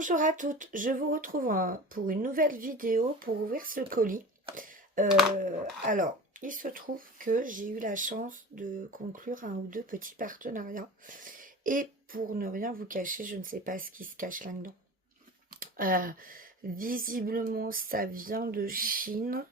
Bonjour à toutes, je vous retrouve pour une nouvelle vidéo pour ouvrir ce colis. Alors, il se trouve que j'ai eu la chance de conclure un ou deux petits partenariats. Et pour ne rien vous cacher, je ne sais pas ce qui se cache là-dedans. Visiblement, ça vient de Chine.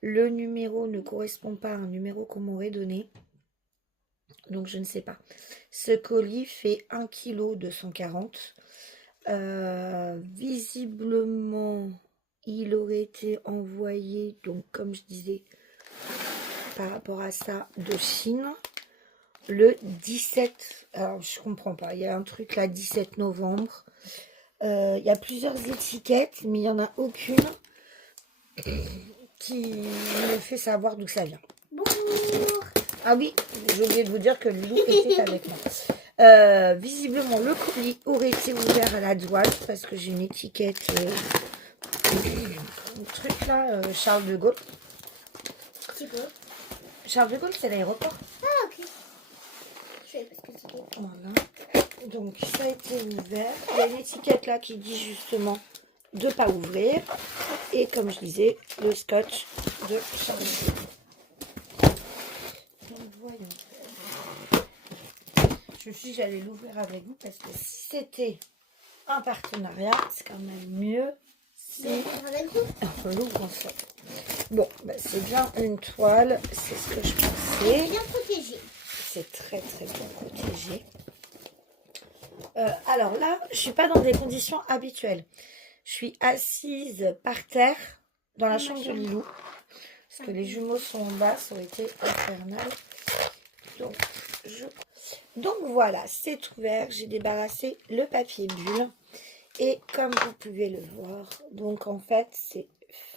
Le numéro ne correspond pas à un numéro qu'on m'aurait donné. Donc, je ne sais pas. Ce colis fait 1,240 kg. Visiblement, il aurait été envoyé, donc comme je disais, par rapport à ça, de Chine, le 17. Alors, je comprends pas. Il y a un truc là, 17 novembre. Il y a plusieurs étiquettes, mais il n'y en a aucune qui me fait savoir d'où ça vient. Bonjour. Ah oui, j'ai oublié de vous dire que Lilou était avec moi. Visiblement, le colis aurait été ouvert à la douane parce que j'ai une étiquette, un truc là, Charles de Gaulle. C'est quoi? Charles de Gaulle, c'est l'aéroport. Ah, ok. Je sais pas ce que c'était. Voilà. Donc, ça a été ouvert. Il y a une étiquette là qui dit justement de ne pas ouvrir. Et comme je disais, le scotch de Charles de Gaulle. Donc, voyons. Je me suis dit que j'allais l'ouvrir avec vous parce que si c'était un partenariat, c'est quand même mieux si on l'ouvre ensemble. Bon, bah, c'est bien une toile, c'est ce que je pensais. Bien protégé. C'est très très bien protégé. Alors là, je suis pas dans des conditions habituelles. Je suis assise par terre dans la chambre de Lilou. Parce que les jumeaux sont en bas, ça aurait été infernal. Donc voilà, c'est ouvert. J'ai débarrassé le papier bulle. Et comme vous pouvez le voir, donc en fait, c'est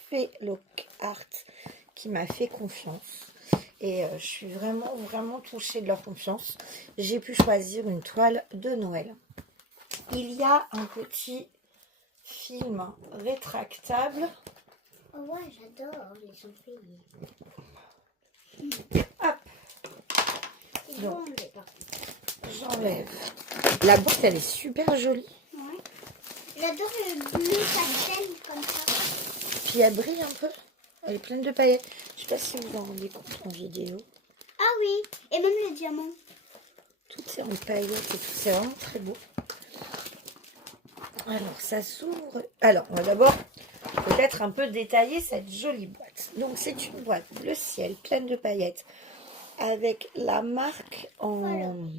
Felloc Art qui m'a fait confiance. Et je suis vraiment touchée de leur confiance. J'ai pu choisir une toile de Noël. Il y a un petit film rétractable. Oh ouais, j'adore les champignon. Hop, Donc, j'enlève. La boîte, elle est super jolie. ouais. J'adore le bleu pastel comme ça. Puis elle brille un peu. Elle est pleine de paillettes. Je sais pas si vous vous en rendez compte en vidéo. Ah oui, et même le diamant. Tout est en paillettes et tout. C'est vraiment très beau. Alors, ça s'ouvre. Alors, on va d'abord peut-être un peu détailler cette jolie boîte. Donc, c'est une boîte bleu ciel pleine de paillettes avec la marque en... Vous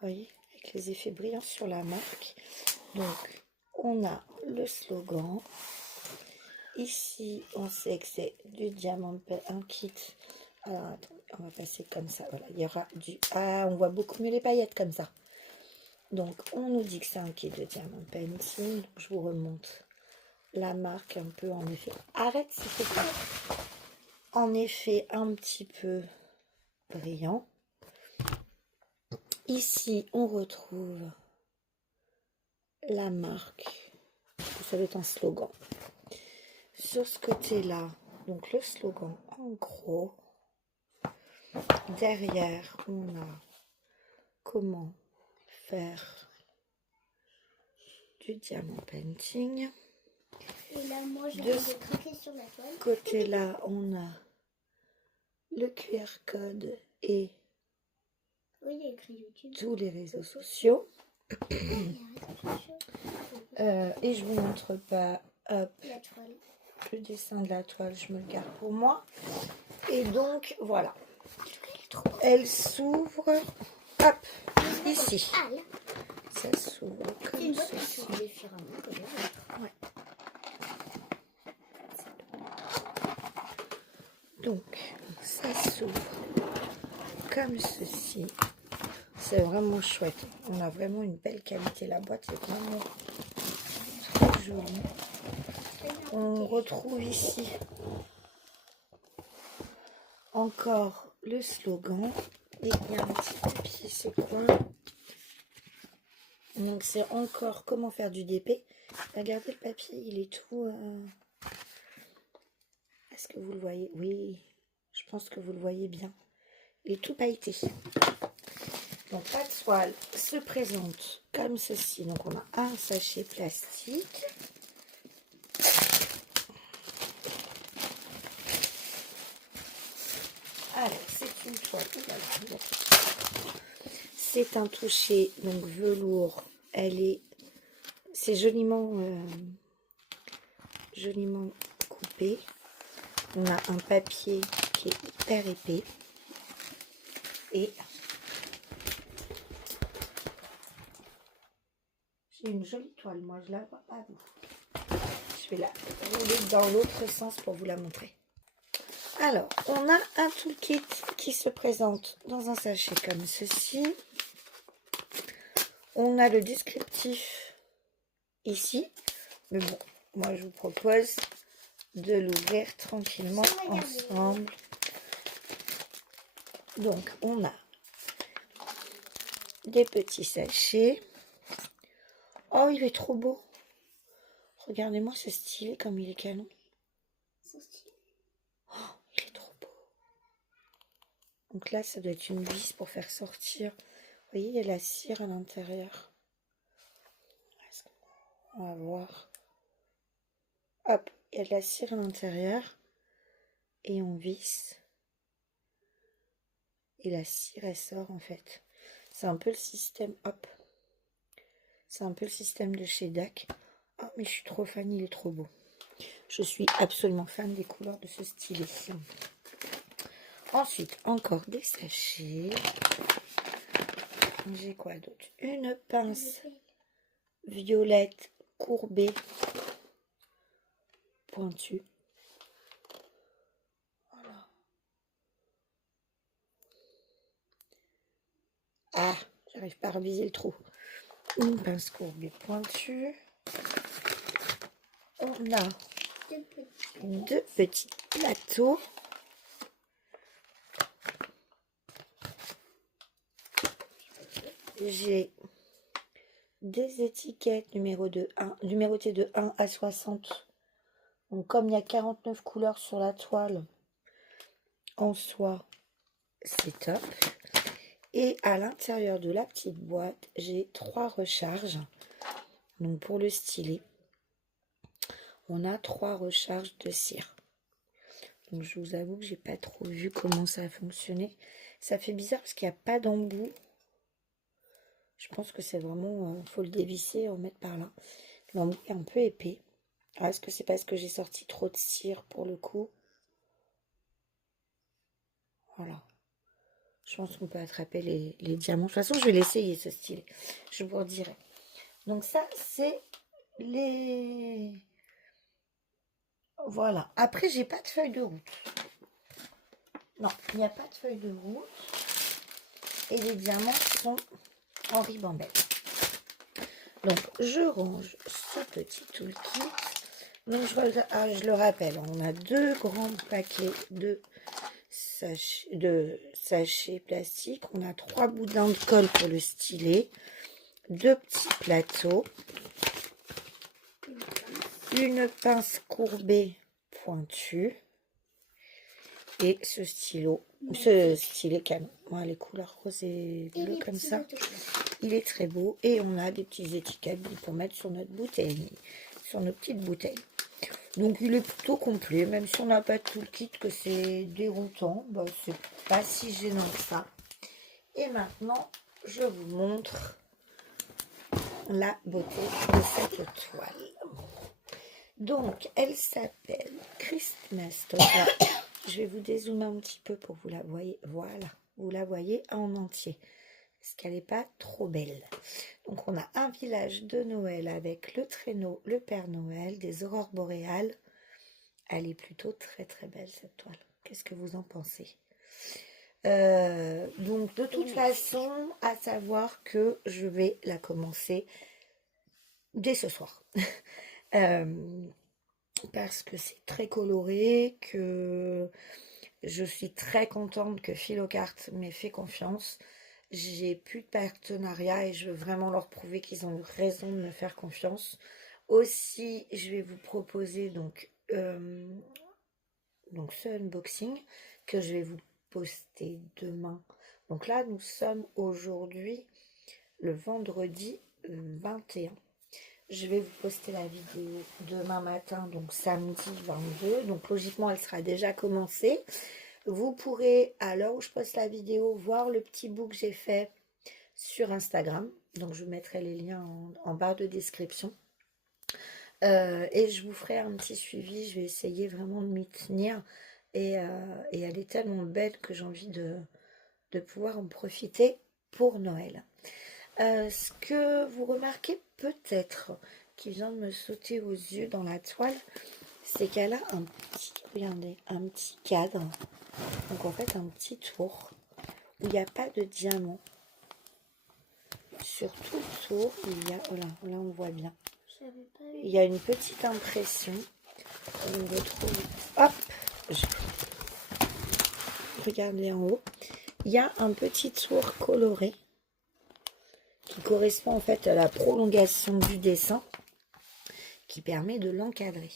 voyez, avec les effets brillants sur la marque. Donc, on a le slogan. Ici, on sait que c'est du diamant, un kit. Alors, attendez, on va passer comme ça. Voilà, il y aura du... Ah, on voit beaucoup mieux les paillettes comme ça. Donc, on nous dit que c'est un kit de diamant painting. Donc, je vous remonte la marque un peu en effet. Arrête, c'est pas. En effet, un petit peu brillant. Ici, on retrouve la marque. Ça doit être un slogan. Sur ce côté-là, donc le slogan en gros. Derrière, on a comment faire du diamant painting. Et là, moi, je De vais ce cliquer sur la toile. côté-là, on a le QR code et Oui, il y a écrit YouTube. tous les réseaux sociaux. Il y a un réseau social. Et je vous montre pas, hop, La toile. le dessin de la toile, je me le garde pour moi. Et donc, voilà. Elle s'ouvre, hop, ici. Ah, là. Ça s'ouvre C'est comme une boîte qui ceci. s'ouvre différemment que les autres. Ouais. Donc, ça s'ouvre comme ceci. C'est vraiment chouette. On a vraiment une belle qualité. La boîte est vraiment très jolie. On retrouve ici encore le slogan. Et il y a un petit papier, c'est quoi? Donc, c'est encore comment faire du DP. Regardez le papier, il est tout... Est-ce que vous le voyez? Oui, je pense que vous le voyez bien. Il est tout pailleté. Donc la toile se présente comme ceci. Donc on a un sachet plastique. Alors c'est une toile. C'est un toucher donc velours. C'est joliment coupé. On a un papier qui est hyper épais. Et j'ai une jolie toile, moi je la vois pas vous. Je vais la rouler dans l'autre sens pour vous la montrer. Alors, on a un toolkit qui se présente dans un sachet comme ceci. On a le descriptif ici. Mais bon, moi je vous propose de l'ouvrir tranquillement ensemble. Donc, on a des petits sachets. Oh, il est trop beau. Regardez-moi ce stylé comme il est canon. Oh, il est trop beau. Donc là, ça doit être une vis pour faire sortir. Vous voyez, il y a la cire à l'intérieur. On va voir. Hop, il y a de la cire à l'intérieur. Et on visse. Et la cire, elle sort en fait. C'est un peu le système, hop. C'est un peu le système de chez DAC. Oh, mais je suis trop fan, il est trop beau. Je suis absolument fan des couleurs de ce stylet. Ensuite, encore des sachets. J'ai quoi d'autre? Une pince violette courbée, pointue. Voilà. Ah, j'arrive pas à reviser le trou. Une pince courbée pointue. On a deux petits plateaux. J'ai des étiquettes numérotées de 1 à 60. Donc comme il y a 49 couleurs sur la toile, en soi, c'est top. Et à l'intérieur de la petite boîte, j'ai 3 recharges. Donc pour le stylet, on a 3 recharges de cire. Donc je vous avoue que j'ai pas trop vu comment ça a fonctionné. Ça fait bizarre parce qu'il n'y a pas d'embout. Je pense que c'est vraiment, faut le dévisser et remettre par là. L'embout est un peu épais. Alors, est-ce que c'est parce que j'ai sorti trop de cire pour le coup? Voilà. Je pense qu'on peut attraper les diamants. De toute façon, je vais l'essayer ce stylet. Je vous redirai. Donc ça, c'est les... Voilà. Après, j'ai pas de feuille de route. Non, il n'y a pas de feuille de route. Et les diamants sont en ribambelle. Donc, je range ce petit toolkit. Donc, je le rappelle, on a 2 grands paquets de sachets plastiques. On a 3 boudins de colle pour le stylet. 2 petits plateaux. Une pince courbée pointue. Et ce stylet canon. Voilà, les couleurs roses et bleues comme ça. Il est très beau. Et on a des petites étiquettes pour mettre sur notre bouteille. Sur nos petites bouteilles. Donc il est plutôt complet. Même si on n'a pas tout le kit, que c'est déroutant. Bah, c'est pas si gênant que ça. Et maintenant, je vous montre la beauté de cette toile. Donc, elle s'appelle Christmas Toile. Je vais vous dézoomer un petit peu pour vous la voyez. Voilà, vous la voyez en entier. Parce qu'elle n'est pas trop belle. Donc, on a un village de Noël avec le traîneau, le Père Noël, des aurores boréales. Elle est plutôt très très belle cette toile. Qu'est-ce que vous en pensez? Donc, de toute façon, à savoir que je vais la commencer dès ce soir. Parce que c'est très coloré, que je suis très contente que Philocart m'ait fait confiance. J'ai plus de partenariat et je veux vraiment leur prouver qu'ils ont eu raison de me faire confiance. Aussi, je vais vous proposer donc ce unboxing que je vais vous poster demain. Donc là, nous sommes aujourd'hui le vendredi 21. Je vais vous poster la vidéo demain matin, donc samedi 22. Donc logiquement, elle sera déjà commencée. Vous pourrez, à l'heure où je poste la vidéo, voir le petit bout que j'ai fait sur Instagram. Donc je vous mettrai les liens en barre de description. Et je vous ferai un petit suivi. Je vais essayer vraiment de m'y tenir. Et elle est tellement belle que j'ai envie de pouvoir en profiter pour Noël. Ce que vous remarquez peut-être, qui vient de me sauter aux yeux dans la toile, c'est qu'elle a un petit, regardez, un petit cadre. Donc en fait un petit tour où il n'y a pas de diamant. Sur tout le tour, il y a, voilà, là on voit bien. Il y a une petite impression. On retrouve, hop, regardez en haut. Il y a un petit tour coloré qui correspond en fait à la prolongation du dessin qui permet de l'encadrer.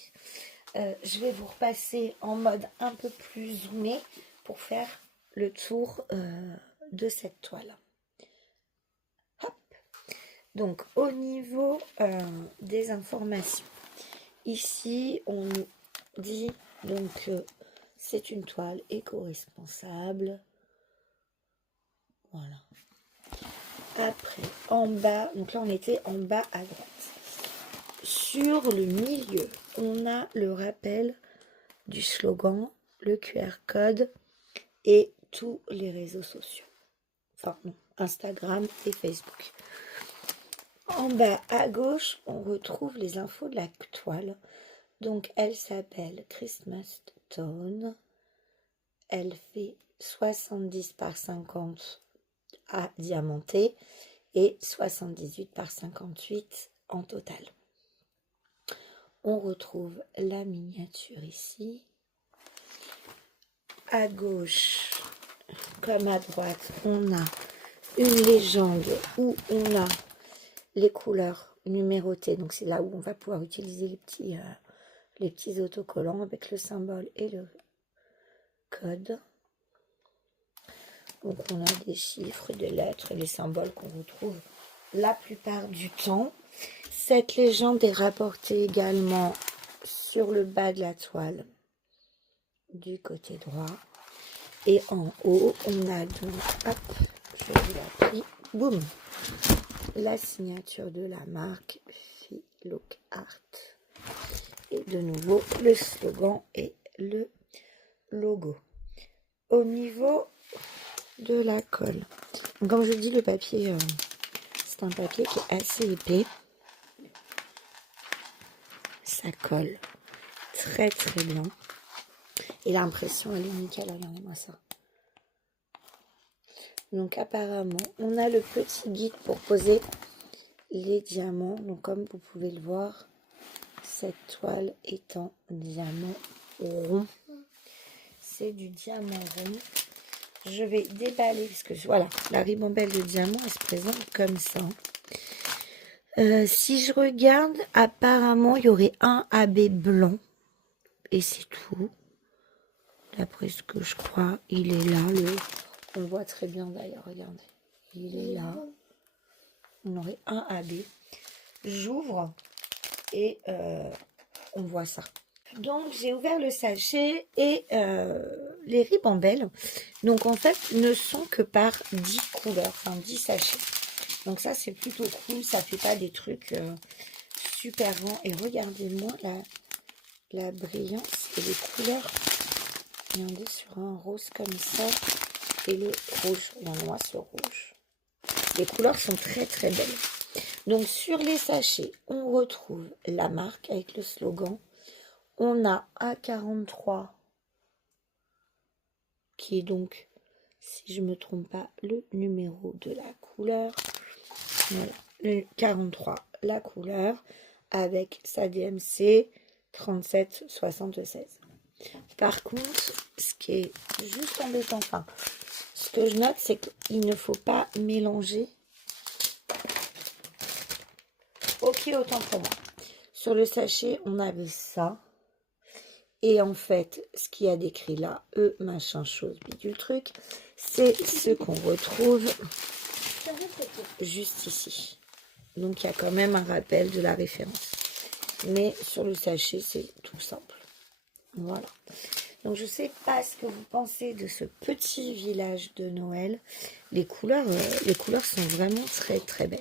Je vais vous repasser en mode un peu plus zoomé pour faire le tour de cette toile. Hop. Donc au niveau des informations, ici on nous dit donc que c'est une toile éco-responsable. Voilà. Après, en bas, donc là on était en bas à droite. Sur le milieu, on a le rappel du slogan, le QR code et tous les réseaux sociaux. Enfin non, Instagram et Facebook. En bas à gauche, on retrouve les infos de la toile. Donc elle s'appelle Christmas Stone. Elle fait 70 par 50 à diamanté et 78 par 58 en total. On retrouve la miniature ici. À gauche, comme à droite, on a une légende où on a les couleurs numérotées. Donc c'est là où on va pouvoir utiliser les petits autocollants avec le symbole et le code. Donc on a des chiffres, des lettres et les symboles qu'on retrouve la plupart du temps. Cette légende est rapportée également sur le bas de la toile du côté droit. Et en haut, on a donc, hop, je vous la plie, boum, la signature de la marque Look Art. Et de nouveau, le slogan et le logo. Au niveau de la colle, donc, comme je dis, le papier, c'est un papier qui est assez épais. Ça colle très très bien. Et l'impression, elle est nickel, regardez-moi ça. Donc apparemment, on a le petit guide pour poser les diamants. Donc comme vous pouvez le voir, cette toile est en diamant rond. C'est du diamant rond. Je vais déballer, parce que voilà, la ribambelle de diamant, elle se présente comme ça. Si je regarde, apparemment, il y aurait un AB blanc. Et c'est tout. D'après ce que je crois, il est là. On le voit très bien d'ailleurs, regardez. Il est là. On aurait un AB. J'ouvre et on voit ça. Donc j'ai ouvert le sachet et les ribambelles, donc en fait, ne sont que par 10 couleurs, enfin 10 sachets. Donc ça c'est plutôt cool, ça fait pas des trucs super grands. Et regardez-moi la brillance et les couleurs. Regardez, sur un rose comme ça et le rouge, regardez-moi ce rouge. Les couleurs sont très très belles. Donc sur les sachets, on retrouve la marque avec le slogan. On a A43 qui est donc, si je ne me trompe pas, le numéro de la couleur. Voilà, le 43, la couleur, avec sa DMC 3776. Par contre, ce qui est juste embêtant, enfin, ce que je note, c'est qu'il ne faut pas mélanger. Ok, autant pour moi. Sur le sachet, on avait ça. Et en fait, ce qu'il y a décrit là, machin chose, bidule truc, c'est ce qu'on retrouve juste ici. Donc il y a quand même un rappel de la référence. Mais sur le sachet, c'est tout simple. Voilà. Donc je ne sais pas ce que vous pensez de ce petit village de Noël. Les couleurs sont vraiment très très belles.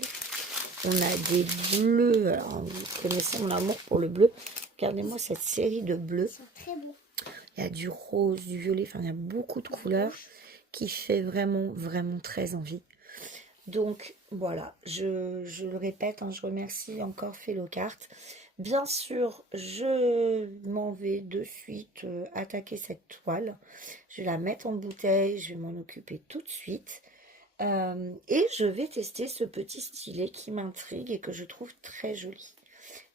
On a des bleus. Alors, vous connaissez mon amour pour le bleu. Regardez-moi cette série de bleus. C'est très beau. Il y a du rose, du violet. Enfin, il y a beaucoup de couleurs qui fait vraiment, vraiment très envie. Donc, voilà. Je le répète, hein, je remercie encore Fellocart. Bien sûr, je m'en vais de suite attaquer cette toile. Je vais la mettre en bouteille. Je vais m'en occuper tout de suite. Et je vais tester ce petit stylet qui m'intrigue et que je trouve très joli.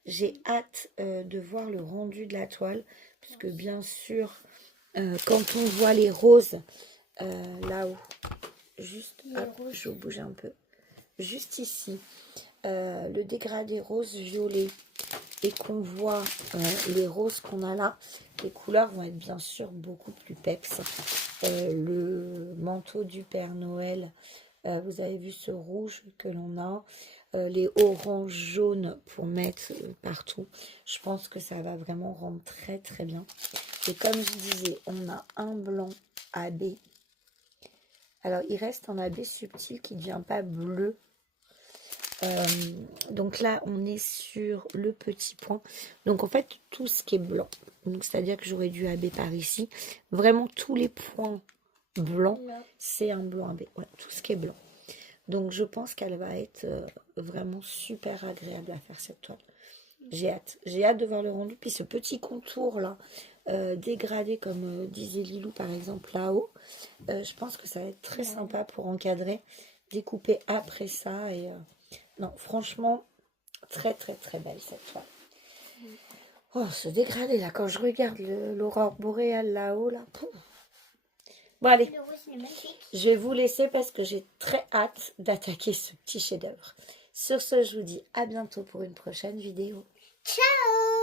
J'ai hâte de voir le rendu de la toile, puisque bien sûr, quand on voit les roses là-haut, juste, hop, je vais bouger un peu, juste ici, le dégradé rose-violet, et qu'on voit les roses qu'on a là, les couleurs vont être bien sûr beaucoup plus peps. Le manteau du Père Noël, vous avez vu ce rouge que l'on a, les oranges jaunes pour mettre partout. Je pense que ça va vraiment rendre très très bien. Et comme je disais, on a un blanc AB. Alors il reste un AB subtil qui ne devient pas bleu. Donc là on est sur le petit point, donc en fait tout ce qui est blanc, donc c'est à dire que j'aurais dû AB par ici, vraiment tous les points blancs c'est un blanc AB, ouais, tout ce qui est blanc. Donc je pense qu'elle va être vraiment super agréable à faire cette toile. J'ai hâte de voir le rendu. Puis ce petit contour là dégradé comme disait Lilou par exemple là-haut, je pense que ça va être très sympa pour encadrer, découper après ça. Et non, franchement, très très très belle cette toile. Oh, ce dégradé là, quand je regarde l'aurore boréale là-haut, là. Pouf. Bon, allez, je vais vous laisser parce que j'ai très hâte d'attaquer ce petit chef-d'œuvre. Sur ce, je vous dis à bientôt pour une prochaine vidéo. Ciao!